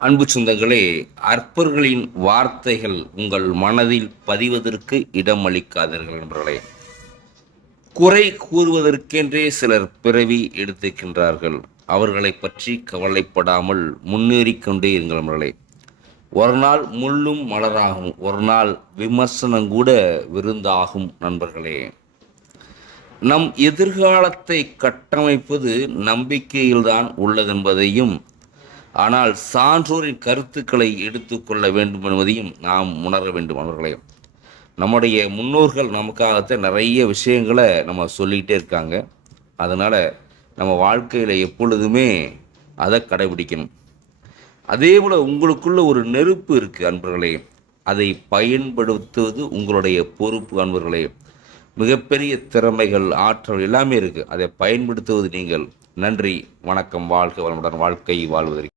அன்பு சொந்தங்களே, அற்பர்களின் வார்த்தைகள் உங்கள் மனதில் பதிவதற்கு இடம் அளிக்காதீர்கள் நண்பர்களே. குறை கூறுவதற்கென்றே சிலர் பிறவி எடுத்திருக்கின்றார்கள். அவர்களை பற்றி கவலைப்படாமல் முன்னேறிக் கொண்டே இருங்கள் நண்பர்களே. ஒரு நாள் முள்ளும் மலராகும், ஒரு நாள் விமர்சனம் கூட விருந்தாகும் நண்பர்களே. நம் எதிர்காலத்தை கட்டமைப்பது நம்பிக்கையில்தான் உள்ளதென்பதையும், ஆனால் சான்றோரின் கருத்துக்களை எடுத்துக்கொள்ள வேண்டும் என்பதையும் நாம் உணர வேண்டும் அவர்களே. நம்முடைய முன்னோர்கள் நமக்காகத்தான் நிறைய விஷயங்களை நம்ம சொல்லிகிட்டே இருக்காங்க. அதனால் நம்ம வாழ்க்கையில் எப்பொழுதுமே அதை கடைபிடிக்கணும். அதே போல் உங்களுக்குள்ள ஒரு நெருப்பு இருக்குது அன்பர்களே, அதை பயன்படுத்துவது உங்களுடைய பொறுப்பு அன்பர்களே. மிகப்பெரிய திறமைகள், ஆற்றல் எல்லாமே இருக்குது, அதை பயன்படுத்துவது நீங்கள். நன்றி, வணக்கம், வாழ்க வளமுடன், வாழ்க்கை வாழ்வதற்கு.